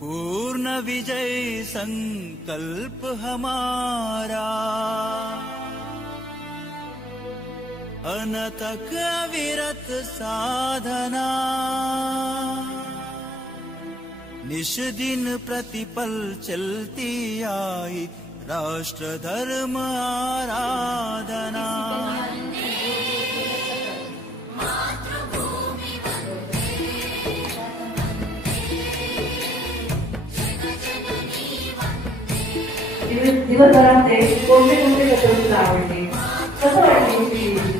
पूर्ण विजय संकल्प हमारा, अनथक अविरत साधना, निश दिन प्रतिपल चलती आई राष्ट्र धर्म आराधना। दिवसभरामध्ये कोणते कोणते गजर तुला आवडले, कसं वाटले?